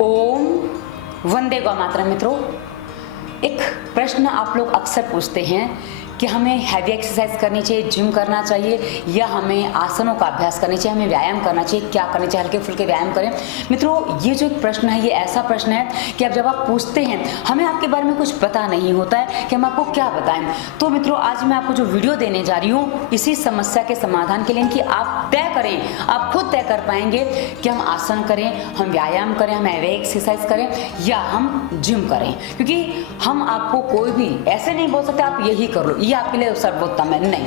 ओम वंदे गौ मातरम। मित्रों, एक प्रश्न आप लोग अक्सर पूछते हैं कि हमें हैवी एक्सरसाइज करनी चाहिए, जिम करना चाहिए, या हमें आसनों का अभ्यास करना चाहिए, हमें व्यायाम करना चाहिए, क्या करना चाहिए, हल्के फुल्के व्यायाम करें। मित्रों, ये जो एक प्रश्न है, ये ऐसा प्रश्न है कि अब जब आप पूछते हैं, हमें आपके बारे में कुछ पता नहीं होता है कि हम आपको क्या बताएं। तो मित्रों, आज मैं आपको जो वीडियो देने जा रही हूँ इसी समस्या के समाधान के लिए कि आप तय करें, आप खुद तय कर पाएंगे कि हम आसन करें, हम व्यायाम करें, हम हैवी एक्सरसाइज करें या हम जिम करें। क्योंकि हम आपको कोई भी ऐसे नहीं बोल सकते आप यही कर लो, ये आपके लिए सर्वोत्तम है, नहीं।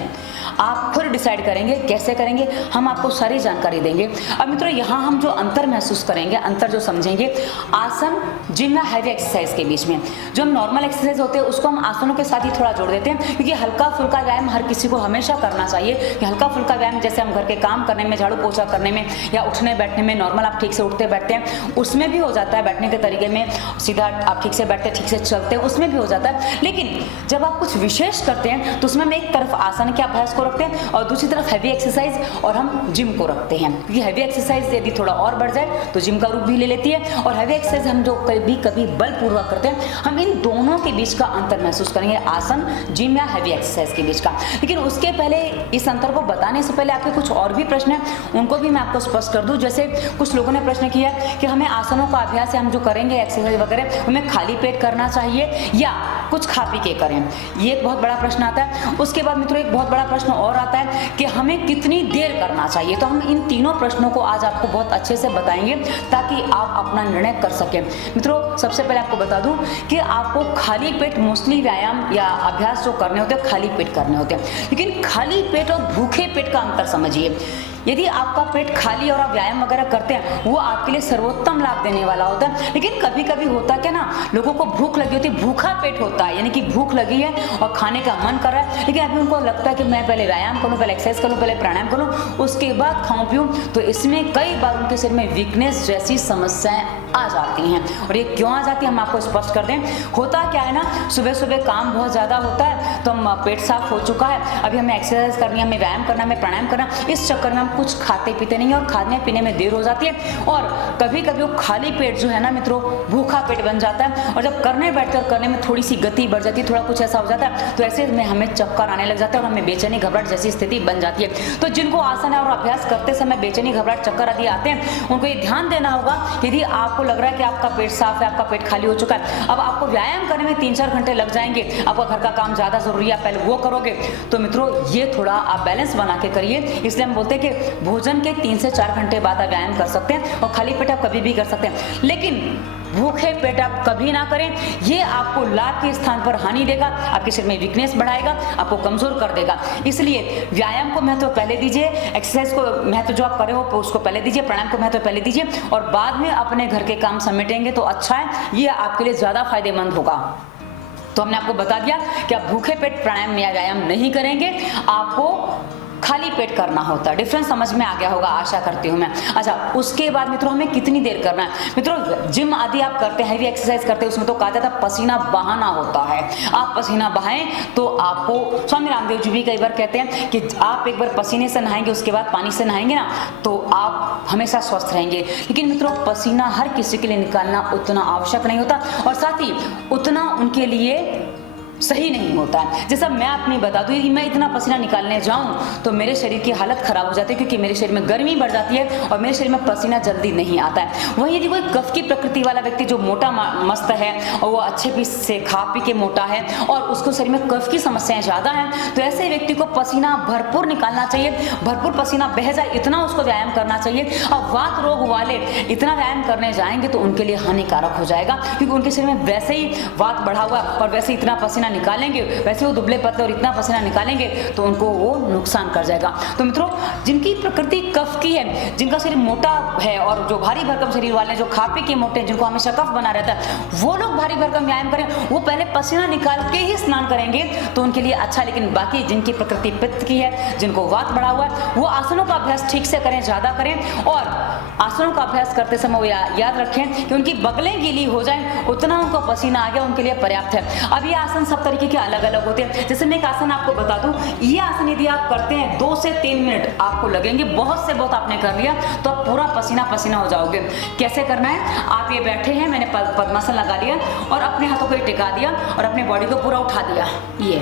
आप खुद डिसाइड करेंगे कैसे करेंगे, हम आपको सारी जानकारी देंगे। अब मित्रों, यहाँ हम जो अंतर महसूस करेंगे, अंतर जो समझेंगे आसन, जिम या हैवी एक्सरसाइज के बीच में, जो हम नॉर्मल एक्सरसाइज होते हैं उसको हम आसनों के साथ ही थोड़ा जोड़ देते हैं, क्योंकि हल्का फुल्का व्यायाम हर किसी को हमेशा करना चाहिए। कि हल्का फुल्का व्यायाम जैसे हम घर के काम करने में, झाड़ू पोछा करने में, या उठने बैठने में, नॉर्मल आप ठीक से उठते बैठते हैं उसमें भी हो जाता है, बैठने के तरीके में सीधा आप ठीक से बैठते, ठीक से चलते हैं, उसमें भी हो जाता है। लेकिन जब आप कुछ विशेष करते हैं तो उसमें हम एक तरफ आसन के अभ्यास को रखते हैं और दूसरी तरफ हैवी एक्सरसाइज और हम जिम को रखते हैं। क्योंकि हैवी एक्सरसाइज यदि थोड़ा और बढ़ जाए तो जिम का रूप भी ले लेती है, और हैवी एक्सरसाइज हम जो कभी कभी बलपूर्वक करते हैं, हम इन दोनों के बीच का अंतर महसूस करेंगे, आसन, जिम या हैवी एक्सरसाइज के बीच का। लेकिन उसके पहले, इस अंतर को बताने से पहले आपके कुछ और भी प्रश्न हैं, उनको भी मैं आपको स्पष्ट कर दूं। जैसे कुछ लोगों ने प्रश्न किया कि हमें आसनों का अभ्यास हम जो करेंगे एक्सरसाइज वगैरह, हमें खाली पेट करना चाहिए या कुछ खा पी के करें, ये एक बहुत बड़ा प्रश्न आता है। उसके बाद मित्रों, एक बहुत बड़ा प्रश्न और आता है कि हमें कितनी देर करना चाहिए। तो हम इन तीनों प्रश्नों को आज आपको बहुत अच्छे से बताएंगे ताकि आप अपना निर्णय कर सकें। मित्रों, सबसे पहले आपको बता दूं कि आपको खाली पेट मोस्टली व्यायाम या अभ्यास जो करने होते हैं खाली पेट करने होते हैं, लेकिन खाली पेट और भूखे पेट का अंतर समझिए। यदि आपका पेट खाली और आप व्यायाम वगैरह करते हैं, वो आपके लिए सर्वोत्तम लाभ देने वाला होता है। लेकिन कभी कभी होता क्या ना, लोगों को भूख लगी होती है, भूखा पेट होता है, यानी कि भूख लगी है और खाने का मन कर रहा है, लेकिन अभी उनको लगता है कि मैं पहले व्यायाम करूं, पहले एक्सरसाइज करूं, पहले प्राणायाम करूं, उसके बाद खाऊं पीऊं। तो इसमें कई बार उनके शरीर में वीकनेस जैसी समस्याएं आ जाती हैं। और ये क्यों आ जाती है हम आपको स्पष्ट कर दें। होता क्या है ना, सुबह सुबह काम बहुत ज्यादा होता है, तो हम पेट साफ हो चुका है, अभी हमें एक्सरसाइज करनी है, हमें व्यायाम करना, हमें प्राणायाम करना, इस चक्कर में हम कुछ खाते पीते नहीं है और खाने पीने में देर हो जाती है। और कभी कभी वो खाली पेट जो है ना मित्रों, भूखा पेट बन जाता है, और जब करने बैठते हैं, करने में थोड़ी सी गति बढ़ जाती है, थोड़ा कुछ ऐसा हो जाता है, तो ऐसे में हमें चक्कर आने लग जाता है और हमें बेचैनी घबराहट जैसी स्थिति बन जाती है। तो जिनको आसन और अभ्यास करते समय बेचैनी घबराहट चक्कर आदि आते हैं, उनको ये ध्यान देना होगा, यदि आपको लग रहा है कि आपका पेट साफ है, आपका पेट खाली हो चुका है, अब आपको व्यायाम करने में 3-4 घंटे लग जाएंगे, आपका घर का काम ज्यादा जरूरी है, पहले वो करोगे, तो मित्रों ये थोड़ा आप बैलेंस बना के करिए। इसलिए हम बोलते हैं कि भोजन के 3 से 4 घंटे बाद आप व्यायाम कर सकते हैं, और खाली पेट आप कभी भी कर सकते हैं, लेकिन भूखे पेट आप कभी ना करें। ये आपको लाभ के स्थान पर हानि देगा, आपके शरीर में वीकनेस बढ़ाएगा, आपको कमजोर कर देगा। इसलिए व्यायाम को महत्व पहले दीजिए, एक्सरसाइज को महत्व जो आप करें वो उसको पहले दीजिए, प्राणायाम को महत्व पहले दीजिए, और बाद में अपने घर के काम समेटेंगे तो अच्छा है, ये आपके लिए ज्यादा फायदेमंद होगा। तो हमने आपको बता दिया कि आप भूखे पेट प्राणायाम या व्यायाम नहीं करेंगे, आपको खाली पेट करना होता है। डिफरेंस समझ में आ गया होगा, आशा करती हूँ मैं। अच्छा, उसके बाद मित्रों हमें कितनी देर करना है। मित्रों, जिम आदि आप करते हैं, हैवी एक्सरसाइज करते हैं, उसमें तो कहा जाता है पसीना बहाना होता है। आप पसीना बहाएं तो आपको, स्वामी रामदेव जी भी कई बार कहते हैं कि आप एक बार पसीने से नहाएंगे, उसके बाद पानी से नहाएंगे ना, तो आप हमेशा स्वस्थ रहेंगे। लेकिन मित्रों, पसीना हर किसी के लिए निकालना उतना आवश्यक नहीं होता, और साथ ही उतना उनके लिए सही नहीं होता है। जैसा मैं अपनी बता दूं कि मैं इतना पसीना निकालने जाऊं तो मेरे शरीर की हालत खराब हो जाती है, क्योंकि मेरे शरीर में गर्मी बढ़ जाती है और मेरे शरीर में पसीना जल्दी नहीं आता है। वहीं यदि कोई कफ की प्रकृति वाला व्यक्ति जो मोटा मस्त है और वो अच्छे भी से खा पी के मोटा है और उसको शरीर में कफ की समस्याएं ज्यादा हैं, तो ऐसे व्यक्ति को पसीना भरपूर निकालना चाहिए, भरपूर पसीना बह जाए इतना उसको व्यायाम करना चाहिए। और वात रोग वाले इतना व्यायाम करने जाएंगे तो उनके लिए हानिकारक हो जाएगा, क्योंकि उनके शरीर में वैसे ही वात बढ़ा हुआ और वैसे इतना पसीना निकालेंगे, वैसे वो दुबले पतले और इतना पसीना निकालेंगे तो उनको वो नुकसान कर जाएगा। तो मित्रों, जिनकी प्रकृति कफ की है, जिनका शरीर मोटा है और जो भारी भरकम शरीर वाले, जो खा पी के मोटे हैं, जिनको हमेशा कफ बना रहता है, वो लोग भारी भरकम व्यायाम करें, वो पहले पसीना निकाल के ही स्नान करेंगे तो उनके लिए अच्छा। लेकिन बाकी जिनकी प्रकृति पित्त की है, जिनको वात बढ़ा हुआ है, वो आसनों का अभ्यास ठीक से करें, ज्यादा करें, और आसनों का अभ्यास करते समय वो याद रखें कि उनकी बगलें गीली हो जाएं, उतना उनको पसीना आ गया उनके लिए पर्याप्त है। अब ये आसन सब तरीके के अलग अलग होते हैं। जैसे मैं एक आसन आपको बता दूं, ये आसन यदि आप करते हैं 2 से 3 मिनट आपको लगेंगे, बहुत से बहुत आपने कर लिया तो आप पूरा पसीना पसीना हो जाओगे। कैसे करना है, आप ये बैठे हैं, मैंने पद्मासन लगा लिया और अपने हाथों को टिका दिया और अपने बॉडी को पूरा उठा दिया। ये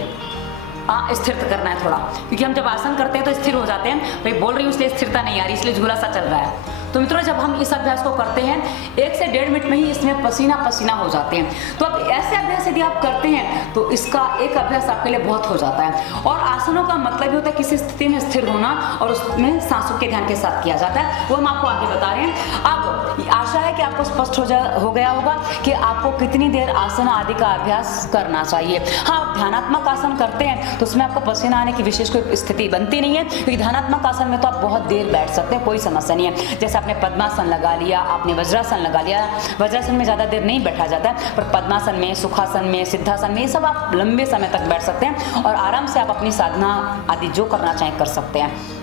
स्थिर करना है थोड़ा, क्योंकि हम जब आसन करते हैं तो स्थिर हो जाते हैं। भाई बोल रही हूँ इसलिए स्थिरता नहीं आ रही, इसलिए झूला सा चल रहा है। तो मित्रों, जब हम इस अभ्यास को करते हैं 1 से 1.5 मिनट में ही इसमें पसीना पसीना हो जाते हैं। तो अब ऐसे अभ्यास यदि आप करते हैं तो इसका एक अभ्यास आपके लिए बहुत हो जाता है। और आसनों का मतलब ही होता है किसी स्थिति में स्थिर होना, और उसमें सांसों के ध्यान के साथ किया जाता है, वो हम आपको आगे बता रहे हैं। अब आशा है कि आपको स्पष्ट हो गया होगा कि आपको कितनी देर आसन आदि का अभ्यास करना चाहिए। हाँ, आप ध्यानात्मक आसन करते हैं तो उसमें आपको पसीना आने की विशेष कोई स्थिति बनती नहीं है, क्योंकि ध्यानात्मक आसन में तो आप बहुत देर बैठ सकते हैं, कोई समस्या नहीं है। जैसे आपने पद्मासन लगा लिया, आपने वज्रासन लगा लिया, वज्रासन में ज्यादा देर नहीं बैठा जाता है, पर पद्मासन में, सुखासन में, सिद्धासन में, ये सब आप लंबे समय तक बैठ सकते हैं और आराम से आप अपनी साधना आदि जो करना चाहें कर सकते हैं।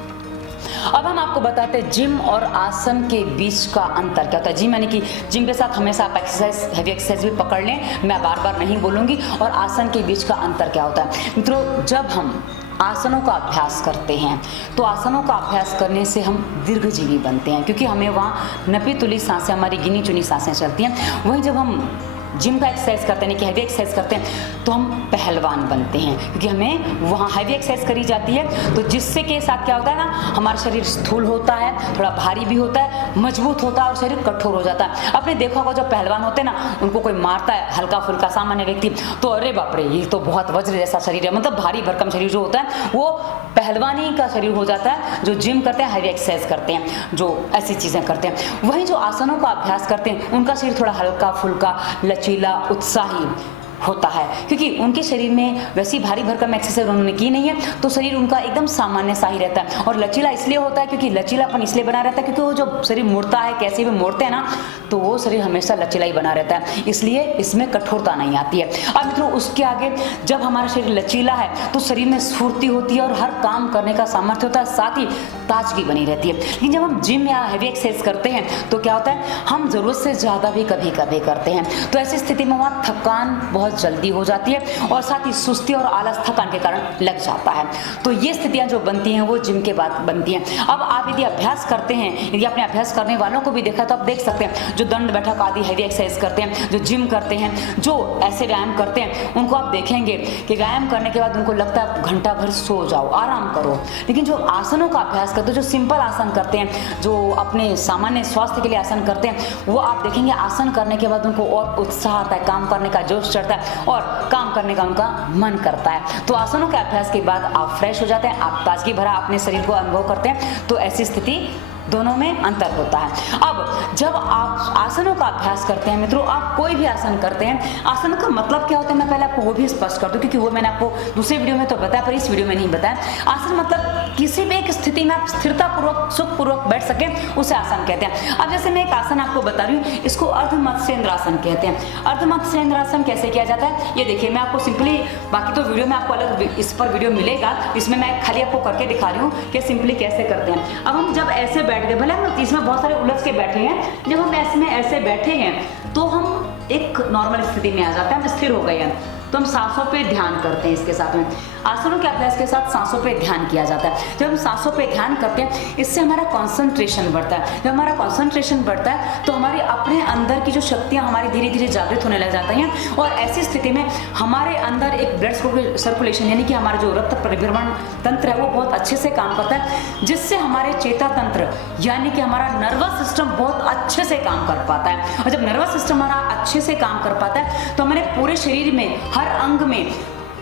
अब हम आपको बताते हैं जिम और आसन के बीच का अंतर क्या होता है। जिम यानी कि जिम के साथ हमेशा आप एक्सरसाइज, हैवी एक्सरसाइज भी पकड़ लें, मैं बार बार नहीं बोलूंगी। और आसन के बीच का अंतर क्या होता है मित्रों, जब हम आसनों का अभ्यास करते हैं तो आसनों का अभ्यास करने से हम दीर्घजीवी बनते हैं, क्योंकि हमें वहाँ नपी तुली सांसें, हमारी गिनी चुनी सांसें चलती हैं। वहीं जब हम जिम का एक्सरसाइज करते हैं कि हैवी एक्सरसाइज करते हैं तो हम पहलवान बनते हैं, क्योंकि हमें वहाँ हैवी एक्सरसाइज करी जाती है। तो जिससे के साथ क्या होता है ना, हमारा शरीर स्थूल होता है, थोड़ा भारी भी होता है, मजबूत होता है और शरीर कठोर हो जाता है। आपने देखा होगा जो पहलवान होते हैं ना, उनको कोई मारता है हल्का फुल्का सामान्य व्यक्ति तो अरे बाप रे, ये तो बहुत वज्र जैसा शरीर है, मतलब भारी भरकम शरीर जो होता है वो पहलवानी का शरीर हो जाता है। जो जिम करते हैं, हैवी एक्सरसाइज करते हैं, जो ऐसी चीजें करते हैं। वहीं जो आसनों का अभ्यास करते हैं उनका शरीर थोड़ा हल्का फुल्का, लचीला, उत्साही होता है, क्योंकि उनके शरीर में वैसी भारी भरकम एक्सरसाइज उन्होंने की नहीं है, तो शरीर उनका एकदम सामान्य सा ही रहता है। और लचीला इसलिए होता है, क्योंकि लचीलापन इसलिए बना रहता है क्योंकि वो जो शरीर मुड़ता है, कैसे भी मोड़ते हैं ना, तो वो शरीर हमेशा लचीला ही बना रहता है, इसलिए इसमें कठोरता नहीं आती है। अब मित्रों, उसके आगे जब हमारा शरीर लचीला है तो शरीर में स्फूर्ति होती है और हर काम करने का सामर्थ्य होता है, साथ ही ताजगी बनी रहती है। लेकिन जब हम जिम या हैवी एक्सरसाइज करते हैं तो क्या होता है, हम जरूरत से ज्यादा भी कभी कभी करते हैं, तो ऐसी स्थिति में वहाँ थकान बहुत जल्दी हो जाती है और साथ ही सुस्ती और आलस थकान के कारण लग जाता है। तो ये स्थितियां जो बनती हैं वो जिम के बाद बनती हैं। अब आप यदि अभ्यास करते हैं, यदि आपने अभ्यास करने वालों को भी देखा तो आप देख सकते हैं जो दंड बैठक आदि हैवी एक्सरसाइज करते हैं, जो जिम करते हैं, जो ऐसे व्यायाम करते हैं, उनको आप देखेंगे कि व्यायाम करने के बाद उनको लगता है घंटा भर सो जाओ, आराम करो। लेकिन जो आसनों का अभ्यास करते हैं, जो सिंपल आसन करते हैं, जो अपने सामान्य स्वास्थ्य के लिए आसन करते हैं, वो आप देखेंगे आसन करने के बाद उनको और उत्साह आता है, काम करने का जोश चढ़ता है और काम करने का उनका मन करता है। तो आसनों के अभ्यास के बाद आप फ्रेश हो जाते हैं, आप ताजगी भरा अपने शरीर को अनुभव करते हैं। तो ऐसी स्थिति दोनों में अंतर होता है। अब जब आप आसनों का अभ्यास करते हैं मित्रों, आप कोई भी आसन करते हैं, आसन का मतलब क्या होता है मैं पहले आपको वो भी स्पष्ट कर दूं, क्योंकि वो मैंने आपको दूसरे वीडियो में तो बताया पर इस वीडियो में नहीं बताया। आसन मतलब किसी भी एक स्थिति में आप स्थिरता पूर्वक, सुख पूर्वक बैठ सकें, उसे आसन कहते हैं। अब जैसे मैं एक आसन आपको बता रही हूँ, इसको अर्धमत्स्येंद्रासन कहते हैं। अर्धमत्स्येंद्रासन कैसे किया जाता है ये देखिए, मैं आपको सिंपली, बाकी तो वीडियो में आपको अलग इस पर वीडियो मिलेगा, इसमें मैं खाली आपको करके दिखा रही हूँ कि सिंपली कैसे करते हैं। अब हम जब ऐसे बैठ गए, भले हम इसमें बहुत सारे उलझ के बैठे हैं, जब हम ऐसे बैठे हैं तो हम एक नॉर्मल स्थिति में आ जाते हैं, हम स्थिर हो गए हैं, तो हम सांसों पे ध्यान करते हैं। इसके साथ में आसनों के अभ्यास के साथ सांसों पे ध्यान किया जाता है। जब हम सांसों पे ध्यान करते हैं, इससे हमारा कंसंट्रेशन बढ़ता है। जब हमारा कंसंट्रेशन बढ़ता है तो हमारे अपने अंदर की जो शक्तियां हमारी धीरे धीरे जागृत होने लग जाती हैं, और ऐसी स्थिति में हमारे अंदर एक ब्लड सर्कुलेशन यानी कि हमारा जो रक्त परिभ्रमण तंत्र है वो बहुत अच्छे से काम करता है, जिससे हमारे चेता तंत्र यानी कि हमारा नर्वस सिस्टम बहुत अच्छे से काम कर पाता है। और जब नर्वस सिस्टम हमारा अच्छे से काम कर पाता है तो हमारे पूरे शरीर में, हर अंग में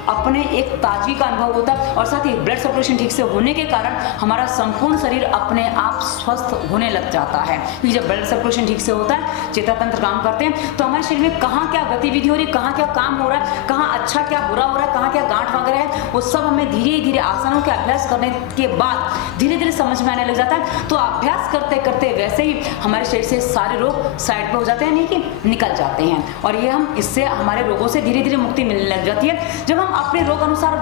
अपने एक ताजगी का अनुभव होता है, और साथ ही ब्लड सर्कुलेशन ठीक से होने के कारण हमारा संपूर्ण शरीर अपने आप स्वस्थ होने लग जाता है। क्योंकि जब ब्लड सर्कुलेशन ठीक से होता है, चेता तंत्र काम करते हैं, तो हमारे शरीर में कहाँ क्या गतिविधि हो रही है, कहाँ क्या काम हो रहा है, कहाँ अच्छा क्या बुरा हो रहा है, कहाँ क्या गांठ वगैरह है, वो सब हमें धीरे धीरे आसनों के अभ्यास करने के बाद धीरे धीरे समझ में आने लग जाता है। तो अभ्यास करते करते वैसे ही हमारे शरीर से सारे रोग साइड पर हो जाते हैं, नहीं कि निकल जाते हैं, और ये हम इससे हमारे रोगों से धीरे धीरे मुक्ति मिलने लग जाती है। जब हम अपने रोग अनुसार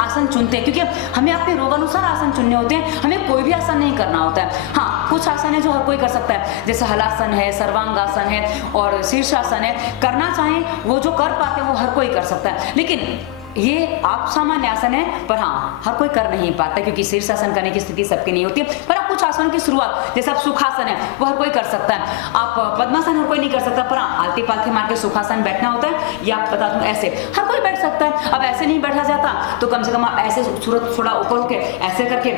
आसन चुनते हैं, क्योंकि हमें अपने रोग अनुसार आसन चुनने होते हैं, हमें कोई भी आसन नहीं करना होता है। हाँ, कुछ आसन है जो हर कोई कर सकता है, जैसे हलासन है, सर्वांगासन है और शीर्षासन है। करना चाहें वो जो कर पाते हैं वो हर कोई कर सकता है, लेकिन ये आप सामान्य आसन है, पर हाँ हर कोई कर नहीं पाता, क्योंकि शीर्षासन करने की स्थिति सबकी नहीं होती है। पर आप कुछ आसन की शुरुआत, जैसे आप सुखासन है वो हर कोई कर सकता है, आप पद्मासन हर कोई नहीं कर सकता, पर हाँ आलती पालथी मार के सुखासन बैठना होता है, या आप बता दूं ऐसे हर कोई बैठ सकता है। अब ऐसे नहीं बैठा जाता तो कम से कम आप ऐसे सूरत थोड़ा ऊपर होके ऐसे करके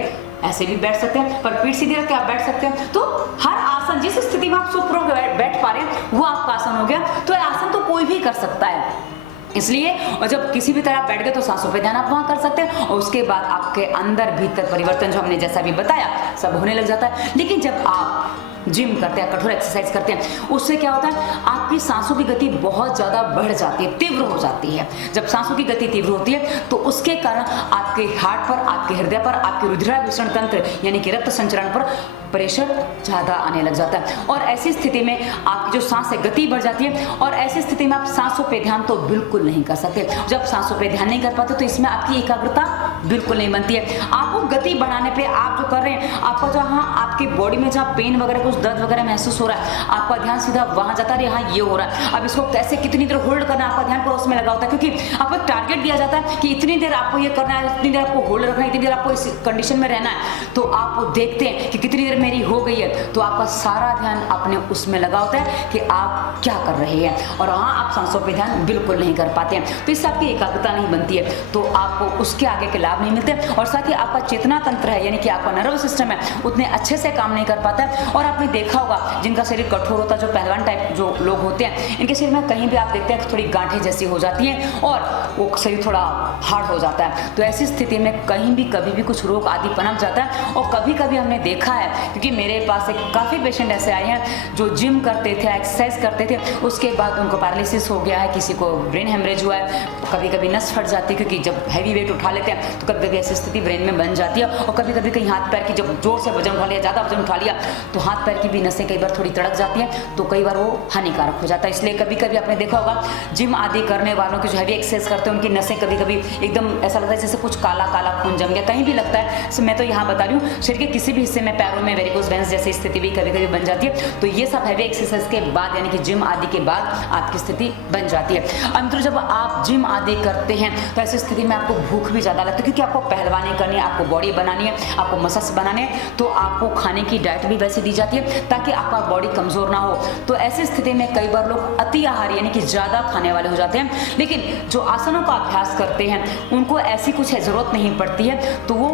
ऐसे भी बैठ सकते हैं, पर पीठ सीधी रख के आप बैठ सकते हैं। तो हर आसन जिस स्थिति में आप सुखपूर्वक बैठ पा रहे हैं वो आपका आसन हो गया। तो आसन तो कोई भी कर सकता है, इसलिए और जब किसी भी तरह आप बैठ गए तो सांसों पे ध्यान आप वहां कर सकते हैं, और उसके बाद आपके अंदर भीतर परिवर्तन जो हमने जैसा भी बताया सब होने लग जाता है। लेकिन जब आप जिम करते हैं, कठोर एक्सरसाइज करते हैं, उससे क्या होता है, आपकी सांसों की गति बहुत ज़्यादा बढ़ जाती है, तीव्र हो जाती है। जब सांसों की गति तीव्र होती है तो उसके कारण आपके हार्ट पर, आपके हृदय पर, आपके रुधिराभिसरण तंत्र यानी कि रक्त संचरण पर प्रेशर ज़्यादा आने लग जाता है, और ऐसी स्थिति में आपकी जो सांस है गति बढ़ जाती है, और ऐसी स्थिति में आप सांसों पे ध्यान तो बिल्कुल नहीं कर सकते। जब सांसों पे ध्यान नहीं कर पाते तो इसमें आपकी एकाग्रता बिल्कुल नहीं बनती है। आपको गति बढ़ाने पे आप जो कर रहे हैं, आपका जहाँ आपके बॉडी में जहाँ पेन वगैरह कुछ दर्द वगैरह महसूस हो रहा है, आपका ध्यान सीधा वहां जाता है, हाँ ये हो रहा है, अब इसको कैसे कितनी देर होल्ड करना, आपका ध्यान पूरा उसमें लगा होता है, क्योंकि आपको एक टारगेट दिया जाता है कि इतनी देर आपको ये करना है, इतनी देर आपको होल्ड रखना है, इतनी देर आपको इस कंडीशन में रहना है। तो आप देखते हैं कि कितनी देर मेरी हो गई है, तो आपका सारा ध्यान अपने उसमें लगा होता है कि आप क्या कर रहे हैं, और वहाँ आप सांसों पे ध्यान बिल्कुल नहीं कर पाते हैं। तो इससे आपकी एकाग्रता नहीं बनती है, तो आपको उसके आगे के लाभ नहीं मिलते, और साथ ही आपका चेतना तंत्र है यानी कि आपका नर्व सिस्टम है उतने अच्छे से काम नहीं कर पाता है। और आपने देखा होगा जिनका शरीर कठोर होता है, जो पहलवान टाइप जो लोग होते हैं, इनके शरीर में कहीं भी आप देखते हैं थोड़ी गांठें जैसी हो जाती हैं और वो शरीर थोड़ा हार्ड हो जाता है। तो ऐसी स्थिति में कहीं भी कभी भी कुछ रोग आदि पनप जाता है। और कभी कभी हमने देखा है, क्योंकि मेरे पास एक काफ़ी पेशेंट ऐसे आए हैं जो जिम करते थे, एक्सरसाइज करते थे, उसके बाद उनको पैरालिसिस हो गया है, किसी को ब्रेन हेमरेज हुआ है, कभी कभी नस फट जाती है, क्योंकि जब हैवी वेट उठा लेते हैं तो कभी कभी ऐसी स्थिति ब्रेन में बन जाती है। और कभी कभी कहीं हाथ पैर की जब जोर से वजन उठा लिया, ज़्यादा वजन उठा लिया, तो हाथ पैर की भी नसें कई बार थोड़ी तड़क जाती हैं, तो कई बार वो हानिकारक हो जाता है। इसलिए कभी कभी आपने देखा होगा जिम आदि करने वालों की जो हैवी एक्सरसाइज करते हैं उनकी नसें कभी कभी एकदम ऐसा लगता है जैसे कुछ काला काला खून जम गया, कहीं भी लगता है। तो मैं तो यहाँ बता रही हूँ शरीर के किसी भी हिस्से में, पैरों में वेरिकोज वेन्स जैसी स्थिति भी कभी कभी बन जाती है। तो ये सब हैवी एक्सरसाइज के बाद यानी कि जिम आदि के बाद आपकी स्थिति बन जाती है। अब मित्रों जब आप जिम आदि करते हैं तो ऐसी स्थिति में आपको भूख भी ज़्यादा लगती है, क्योंकि आपको पहलवानी करनी है, आपको बॉडी बनानी है, आपको मसल्स बनाने हैं, तो आपको खाने की डाइट भी वैसी दी जाती है ताकि आपका बॉडी कमज़ोर ना हो। तो ऐसी स्थिति में कई बार लोग अति आहारी यानी कि ज़्यादा खाने वाले हो जाते हैं। लेकिन जो आसनों का अभ्यास करते हैं उनको ऐसी कुछ ज़रूरत नहीं पड़ती है, तो वो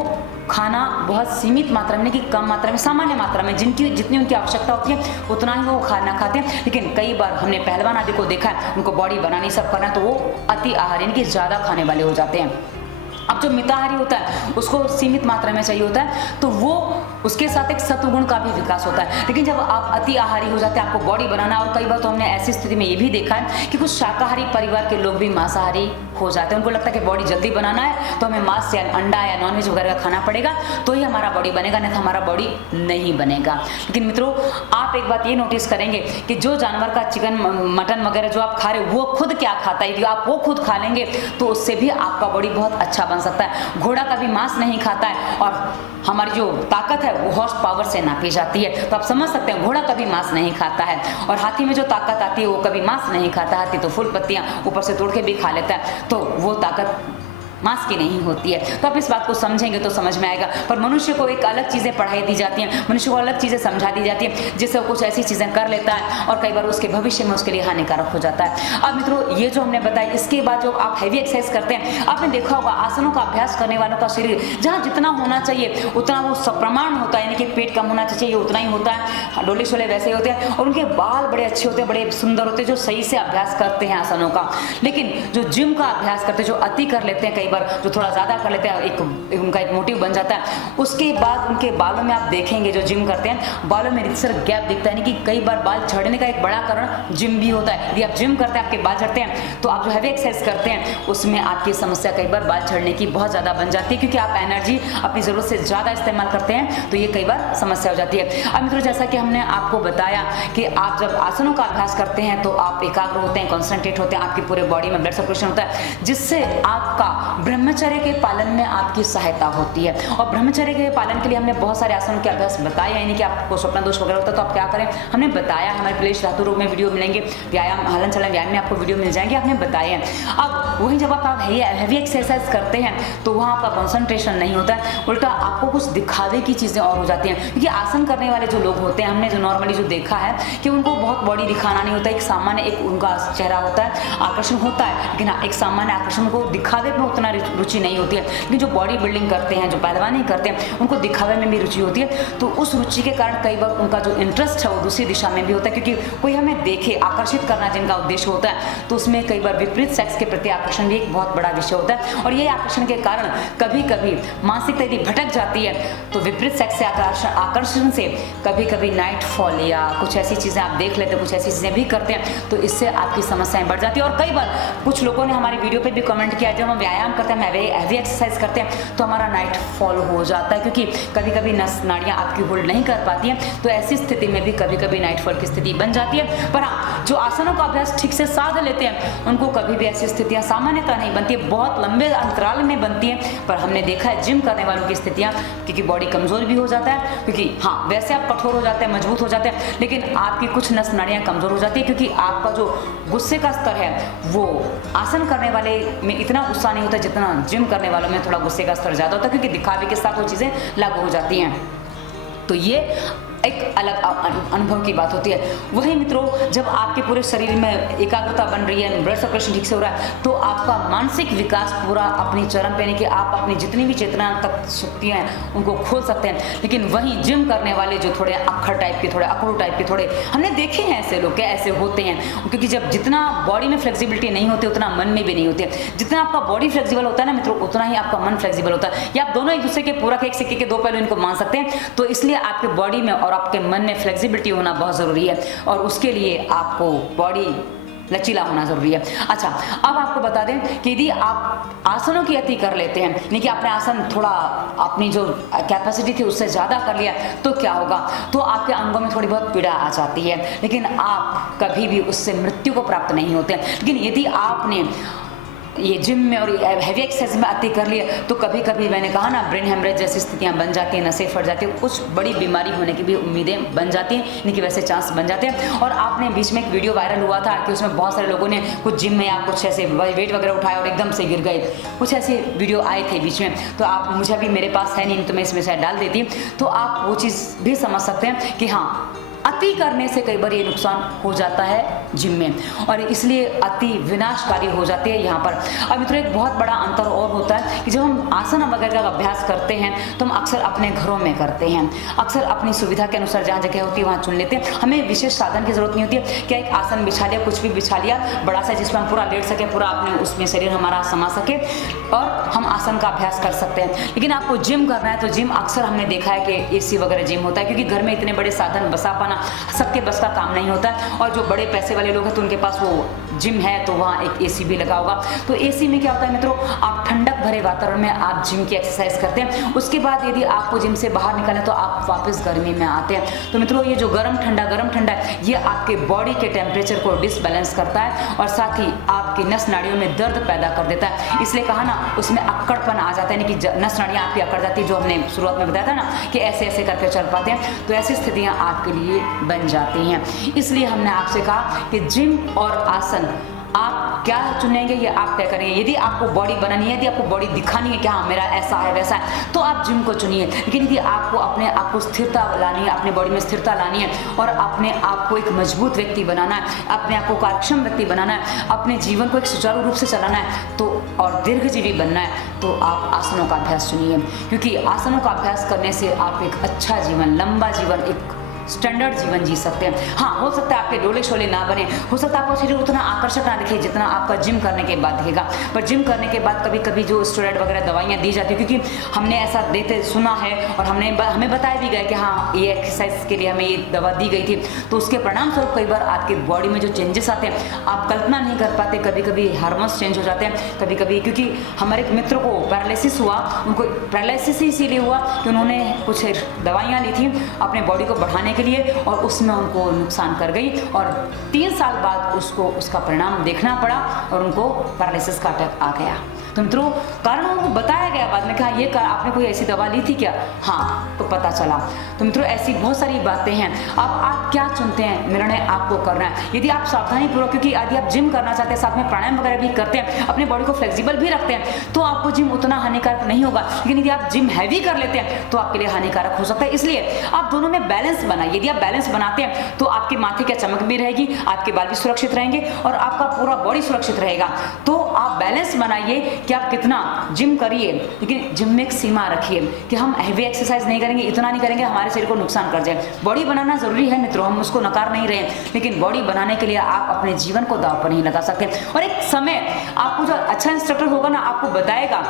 खाना बहुत सीमित मात्रा में, कि कम मात्रा में, सामान्य मात्रा में, जितनी उनकी आवश्यकता होती है उतना ही वो खाना खाते हैं। लेकिन कई बार हमने पहलवान आदि को देखा है, उनको बॉडी बनानी सब करना है, तो वो अति आहार यानी कि ज़्यादा खाने वाले हो जाते हैं। अब जो मिताहारी होता है उसको सीमित मात्रा में चाहिए होता है, तो वो उसके साथ एक सत्वगुण का भी विकास होता है। लेकिन जब आप अति आहारी हो जाते हैं, आपको बॉडी बनाना, और कई बार तो हमने ऐसी स्थिति में ये भी देखा है कि कुछ शाकाहारी परिवार के लोग भी मांसाहारी हो जाते हैं। उनको लगता है कि बॉडी जल्दी बनाना है तो हमें मांस या अंडा या नॉनवेज वगैरह का खाना पड़ेगा तो ही हमारा बॉडी बनेगा, नहीं तो हमारा बॉडी नहीं बनेगा। लेकिन मित्रों आप एक बात ये नोटिस करेंगे कि जो जानवर का चिकन मटन वगैरह जो आप खा रहे हो वो खुद क्या खाता है, यदि आप वो खुद खा लेंगे तो उससे भी आपका बॉडी बहुत अच्छा बन सकता है। घोड़ा कभी मांस नहीं खाता है और हमारी जो ताकत है वो हॉर्स पावर से नापी जाती है, तो आप समझ सकते हैं घोड़ा कभी मांस नहीं खाता है। और हाथी में जो ताकत आती है वो कभी मांस नहीं खाता, हाथी तो फूल पत्तियां ऊपर से तोड़ के भी खा लेता है, तो वो ताकत मांस की नहीं होती है। तो आप इस बात को समझेंगे तो समझ में आएगा। पर मनुष्य को एक अलग चीज़ें पढ़ाई दी जाती हैं, मनुष्य को अलग चीज़ें समझा दी जाती है, जिससे वो कुछ ऐसी चीज़ें कर लेता है और कई बार उसके भविष्य में उसके लिए हानिकारक हो जाता है। अब मित्रों ये जो हमने बताया, इसके बाद जो आप हैवी एक्सरसाइज करते हैं, आपने देखा होगा आसनों का अभ्यास करने वालों का शरीर जहाँ जितना होना चाहिए उतना वो सप्रमाण होता है, यानी कि पेट कम होना चाहिए उतना ही होता है, डोले शोले वैसे ही होते हैं, और उनके बाल बड़े अच्छे होते हैं, बड़े सुंदर होते हैं, जो सही से अभ्यास करते हैं आसनों का। लेकिन जो जिम का अभ्यास करते हैं, जो अति कर लेते हैं, कई बार जो थोड़ा ज़्यादा कर लेते हैं, एक उनका एक मोटिव बन जाता है, उसके बाद उनके बालों में आप देखेंगे जो जिम करते हैं बालों में रिक्सर गैप दिखता है, यानी कि कई बार बाल झड़ने का एक बड़ा कारण जिम भी होता है। यदि आप जिम करते हैं आपके बाल झड़ते हैं तो आप जो हैवी एक्सरसाइज करते हैं उसमें आपकी समस्या कई बार बाल झड़ने की बहुत ज़्यादा बन जाती है, क्योंकि आप एनर्जी अपनी ज़रूरत से ज़्यादा इस्तेमाल करते हैं, तो ये कई बार समस्या हो जाती है। अब मित्रों जैसा कि हमने आपको बताया कि आप जब आसनों का अभ्यास करते हैं तो आप एकाग्र होते हैं, कॉन्सेंट्रेट होते हैं, आपकी पूरे बॉडी में ब्लड सर्कुलेशन होता है, जिससे आपका ब्रह्मचर्य के पालन में आपकी सहायता होती है। और ब्रह्मचर्य के पालन के लिए हमने बहुत सारे आसनों के अभ्यास बताए, यानी कि आपको स्वप्न दोष वगैरह होता है तो आप क्या करें, हमने बताया। हमारे प्लेलिस्ट धातु रोग में वीडियो मिलेंगे, व्यायाम हलन चलन व्यायाम में आपको वीडियो मिल जाएंगे, आपने बताए हैं। अब वहीं जब आप हैवी एक्सरसाइज करते हैं तो वहाँ आपका कॉन्सेंट्रेशन नहीं होता है, उल्टा आपको कुछ दिखावे की चीज़ें और हो जाती हैं। क्योंकि आसन करने वाले जो लोग होते हैं, हमने जो नॉर्मली जो देखा है कि उनको बहुत बॉडी दिखाना नहीं होता, एक सामान्य एक उनका चेहरा होता है, आकर्षण होता है, लेकिन एक सामान्य आकर्षण को दिखावे में उतना रुचि नहीं होती है। लेकिन जो बॉडी बिल्डिंग करते हैं, जो पहलवानी करते हैं, उनको दिखावे में भी रुचि होती है। तो उस रुचि के कारण कई बार उनका जो इंटरेस्ट है वो दूसरी दिशा में भी होता है, क्योंकि कोई हमें देखे, आकर्षित करना जिनका उद्देश्य होता है, तो उसमें कई बार विपरीत सेक्स के प्रति आकर्षण भी एक बहुत बड़ा विषय होता है। और ये आकर्षण के कारण कभी कभी मानसिकता यदि भटक जाती है तो विपरीत सेक्स से आकर्षण से कभी कभी नाइट फॉल या कुछ ऐसी चीज़ें आप देख लेते हैं, कुछ ऐसी चीज़ें भी करते हैं, तो इससे आपकी समस्याएं बढ़ जाती है। और कई बार कुछ लोगों ने हमारी वीडियो पे भी कमेंट किया, जब हम व्यायाम करते हैं, हैवी एक्सरसाइज करते हैं तो हमारा नाइट फॉल हो जाता है, क्योंकि कभी कभी नस नाड़ियाँ आपकी होल्ड नहीं कर पाती हैं, तो ऐसी स्थिति में भी कभी कभी नाइट फॉल की स्थिति बन जाती है। पर हाँ, जो आसनों का अभ्यास ठीक से साध लेते हैं उनको कभी भी ऐसी स्थितियाँ सामान्यतः नहीं बनती है, बहुत लंबे अंतराल में बनती हैं। पर हमने देखा है जिम करने वालों की स्थितियाँ, क्योंकि बॉडी कमजोर भी हो जाता है, क्योंकि हाँ वैसे आप कठोर हो जाते हैं, मजबूत हो जाते हैं, लेकिन आपकी कुछ नस नाड़ियाँ कमजोर हो जाती है, क्योंकि आपका जो गुस्से का स्तर है वो आसन करने वाले में इतना गुस्सा नहीं होता जितना जिम करने वालों में थोड़ा गुस्से का स्तर ज़्यादा होता है, क्योंकि दिखावे के साथ वो चीज़ें लागू हो जाती हैं। तो ये एक अलग अनुभव की बात होती है। वही मित्रों, जब आपके पूरे शरीर में एकाग्रता बन रही है, ब्लड सर्कुलेशन ठीक से हो रहा है, तो आपका मानसिक विकास पूरा अपनी चरम पे, यानी कि आप अपनी जितनी भी चेतना तक शक्तियाँ हैं उनको खोल सकते हैं। लेकिन वहीं जिम करने वाले जो थोड़े अक्खड़ टाइप के, थोड़े अकड़ू टाइप के, थोड़े हमने देखे हैं ऐसे लोग, क्या ऐसे होते हैं, क्योंकि जब जितना बॉडी में फ्लेक्सिबिलिटी नहीं होती उतना मन में भी नहीं होती है। जितना आपका बॉडी फ्लेक्सिबल होता है ना मित्रों, उतना ही आपका मन फ्लेक्सिबल होता है। या आप दोनों एक दूसरे के पूरक, एक सिक्के के दो पहलू इनको मान सकते हैं। तो इसलिए आपके बॉडी में और आपके मन में फ्लेक्सिबिलिटी होना बहुत ज़रूरी है, और उसके लिए आपको बॉडी लचीला होना जरूरी है। अच्छा, अब आपको बता दें कि यदि आप आसनों की अति कर लेते हैं, यानी कि आपने आसन थोड़ा अपनी जो कैपेसिटी थी उससे ज़्यादा कर लिया, तो क्या होगा, तो आपके अंगों में थोड़ी बहुत पीड़ा आ जाती है, लेकिन आप कभी भी उससे मृत्यु को प्राप्त नहीं होते हैं। लेकिन यदि आपने ये जिम में और हैवी एक्सरसाइज में अति कर लिया तो कभी कभी मैंने कहा ना, ब्रेन हेमरेज जैसी स्थितियां बन जाती हैं, नसें फट जाती हैं, कुछ बड़ी बीमारी होने की भी उम्मीदें बन जाती हैं, यानी कि वैसे चांस बन जाते हैं। और आपने बीच में एक वीडियो वायरल हुआ था कि उसमें बहुत सारे लोगों ने कुछ जिम में या कुछ ऐसे वेट वगैरह उठाया और एकदम से गिर गए, कुछ ऐसे वीडियो आए थे बीच में। तो आप, मुझे अभी मेरे पास है नहीं तो मैं इसमें शायद डाल देती, तो आप वो चीज़ भी समझ सकते हैं कि हाँ, अति करने से कई बार ये नुकसान हो जाता है जिम में, और इसलिए अति विनाशकारी हो जाती है यहाँ पर। अब मित्रों, एक बहुत बड़ा अंतर और होता है कि जब हम आसन वगैरह का अभ्यास करते हैं तो हम अक्सर अपने घरों में करते हैं, अक्सर अपनी सुविधा के अनुसार जहाँ जगह होती है वहाँ चुन लेते हैं। हमें विशेष साधन की जरूरत नहीं होती है, क्या एक आसन बिछा लिया, कुछ भी बिछा लिया बड़ा सा जिसमें हम पूरा लेट सके, पूरा अपने उसमें शरीर हमारा समा सके और हम आसन का अभ्यास कर सकते हैं। लेकिन आपको जिम करना है तो जिम अक्सर हमने देखा है कि AC वगैरह जिम होता है, क्योंकि घर में इतने बड़े साधन बसा पाना सबके बस का काम नहीं होता है। और जो बड़े पैसे वाले लोग हैं तो उनके पास वो जिम है तो वहाँ एक AC भी लगा होगा। तो AC में क्या होता है मित्रों, आप ठंडक भरे वातावरण में आप जिम की एक्सरसाइज करते हैं, उसके बाद यदि आपको जिम से बाहर निकालें तो आप वापस गर्मी में आते हैं। तो मित्रों, ये जो गर्म ठंडा ये आपके बॉडी के टेम्परेचर को डिसबैलेंस करता है और साथ ही आपकी नस नाड़ियों में दर्द पैदा कर देता है। इसलिए कहा ना, उसमें अक्कड़पन आ जाता है, यानी कि नस नाड़ियाँ आपकी अकड़ जाती है, जो हमने शुरुआत में बताया था ना कि ऐसे ऐसे करके चल पाते हैं। तो ऐसी स्थितियाँ आपके लिए बन जाती हैं। इसलिए हमने आपसे कहा कि जिम और आसन आप क्या चुनेंगे ये आप तय करेंगे। यदि आपको बॉडी बनानी है, यदि आपको बॉडी दिखानी है कि हाँ मेरा ऐसा है वैसा है, तो आप जिम को चुनिए। लेकिन यदि आपको अपने आप को स्थिरता लानी है, अपने बॉडी में स्थिरता लानी है और अपने आप को एक मजबूत व्यक्ति बनाना है, अपने आप को कार्यक्षम व्यक्ति बनाना है, अपने जीवन को एक सुचारू रूप से चलाना है तो और दीर्घजीवी बनना है, तो आप आसनों का अभ्यास चुनिए। क्योंकि आसनों का अभ्यास करने से आप एक अच्छा जीवन, लंबा जीवन, एक स्टैंडर्ड जीवन जी सकते हैं। हाँ, हो सकता है आपके डोले शोले ना बने, हो सकता है आपका शरीर उतना आकर्षक ना दिखे जितना आपका जिम करने के बाद दिखेगा। पर जिम करने के बाद कभी कभी जो स्टेरॉइड वगैरह दवाइयाँ दी जाती है, क्योंकि हमने ऐसा देते सुना है और हमें बताया भी गया कि हाँ ये एक्सरसाइज के लिए हमें ये दवा दी गई थी, तो उसके परिणाम स्वरूप कई बार आपके बॉडी में जो चेंजेस आते हैं आप कल्पना नहीं कर पाते। कभी कभी हार्मोन्स चेंज हो जाते हैं, कभी कभी, क्योंकि हमारे एक मित्र को पैरालिसिस हुआ, उनको पैरालिसिस इसीलिए हुआ कि उन्होंने कुछ दवाइयाँ ली थी अपने बॉडी को बढ़ाने के लिए और उसमें उनको नुकसान कर गई और 3 साल बाद उसको उसका परिणाम देखना पड़ा और उनको पैरालिसिस का अटैक आ गया। तो मित्रों कारणों को बताया गया, बाद में कहा ये आपने कोई ऐसी दवा ली थी क्या, हाँ, तो पता चला। तो मित्रों ऐसी बहुत सारी बातें हैं। अब आप क्या चुनते हैं, निर्णय आपको करना है। यदि आप सावधानी पूर्वक, क्योंकि यदि आप जिम करना चाहते हैं, साथ में प्राणायाम वगैरह भी करते हैं, अपने बॉडी को फ्लेक्सिबल भी रखते हैं, तो आपको जिम उतना हानिकारक नहीं होगा। लेकिन यदि आप जिम हैवी कर लेते हैं तो आपके लिए हानिकारक हो सकता है। इसलिए आप दोनों में बैलेंस बनाइए। यदि आप बैलेंस बनाते हैं तो आपके माथे की चमक भी रहेगी, आपके बाल भी सुरक्षित रहेंगे और आपका पूरा बॉडी सुरक्षित रहेगा। तो आप बैलेंस बनाइए कि आप कितना जिम करिए, लेकिन जिम में एक सीमा रखिए कि हम हैवी एक्सरसाइज नहीं करेंगे, इतना नहीं करेंगे हमारे शरीर को नुकसान कर जाए। बॉडी बनाना जरूरी है मित्रों, हम उसको नकार नहीं रहे, लेकिन बॉडी बनाने के लिए आप अपने जीवन को दांव पर नहीं लगा सकते। और एक समय आपको जो अच्छा इंस्ट्रक्टर होगा ना, आपको बताएगा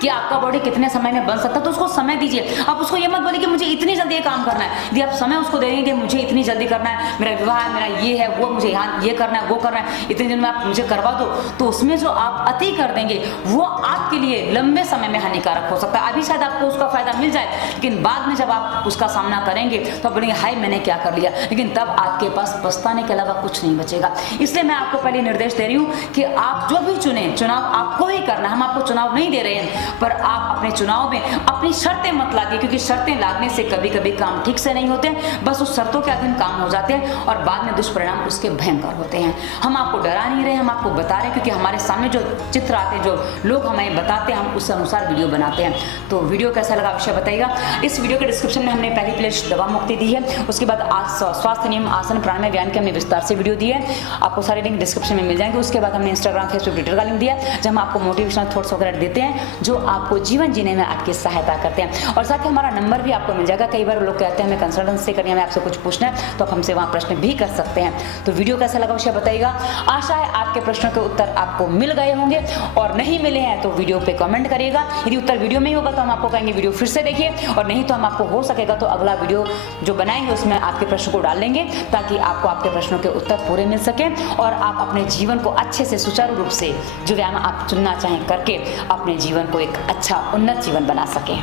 कि आपका बॉडी कितने समय में बन सकता है, तो उसको समय दीजिए। आप उसको ये मत बोलिए कि मुझे इतनी जल्दी ये काम करना है। यदि आप समय उसको देंगे कि मुझे इतनी जल्दी करना है, मेरा विवाह है, मेरा ये है, वो मुझे यहाँ ये करना है, वो करना है, इतने दिन में आप मुझे करवा दो, तो उसमें जो आप अति कर देंगे वो आपके लिए लंबे समय में हानिकारक हो सकता है। अभी शायद आपको उसका फायदा मिल जाए, लेकिन बाद में जब आप उसका सामना करेंगे तो आप बोलेंगे हाय मैंने क्या कर लिया, लेकिन तब आपके पास पछताने के अलावा कुछ नहीं बचेगा। इसलिए मैं आपको पहले निर्देश दे रही हूँ कि आप जो भी चुने, चुनाव आपको ही करना, हम आपको चुनाव नहीं दे रहे हैं, पर आप अपने चुनाव में अपनी शर्तें मत लागिए, क्योंकि शर्तें लागने से कभी कभी काम ठीक से नहीं होते, बस उस शर्तों के अधीन काम हो जाते हैं और बाद में दुष्परिणाम उसके भयंकर होते हैं। हम आपको डरा नहीं रहे, हम आपको बता रहे हैं, क्योंकि हमारे सामने जो चित्र आते हैं, जो लोग हमें बताते हैं, हम उस अनुसार वीडियो बनाते हैं। तो वीडियो कैसा लगा अवश्य बताइएगा। इस वीडियो के डिस्क्रिप्शन में हमने पहली प्लेलिस्ट दवा मुक्ति दी है, उसके बाद स्वास्थ्य नियम, आसन, प्राणायाम, व्यायाम की हमने विस्तार से वीडियो दी है, आपको सारे लिंक डिस्क्रिप्शन में मिल जाएंगे। उसके बाद हमने इंस्टाग्राम, फेसबुक, ट्विटर का लिंक दिया है, जहां हम आपको मोटिवेशनल थॉट्स वगैरह देते हैं जो आपको जीवन जीने में आपकी सहायता करते हैं। और साथ ही हमारा नंबर भी आपको मिल जाएगा। कई बार लोग कहते हैं हमें कंसल्टेंसी करनी है, हमें आपसे कुछ पूछना है, तो आप हमसे वहाँ प्रश्न भी कर सकते हैं। तो वीडियो कैसा लगा अवश्य बताइएगा। आशा है आपके प्रश्नों के उत्तर आपको मिल गए होंगे, और नहीं मिले हैं तो वीडियो पे कमेंट करिएगा। यदि उत्तर वीडियो में ही होगा तो हम आपको कहेंगे वीडियो फिर से देखिए, और नहीं तो हम आपको हो सकेगा तो अगला वीडियो जो बनाएंगे उसमें आपके प्रश्न को डाल लेंगे, ताकि आपको आपके प्रश्नों के उत्तर पूरे मिल सके और आप अपने जीवन को अच्छे से सुचारू रूप से जो व्यायाम आप चुनना चाहें करके अपने जीवन को एक अच्छा उन्नत जीवन बना सकें।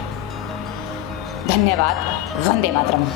धन्यवाद। वंदे मातरम।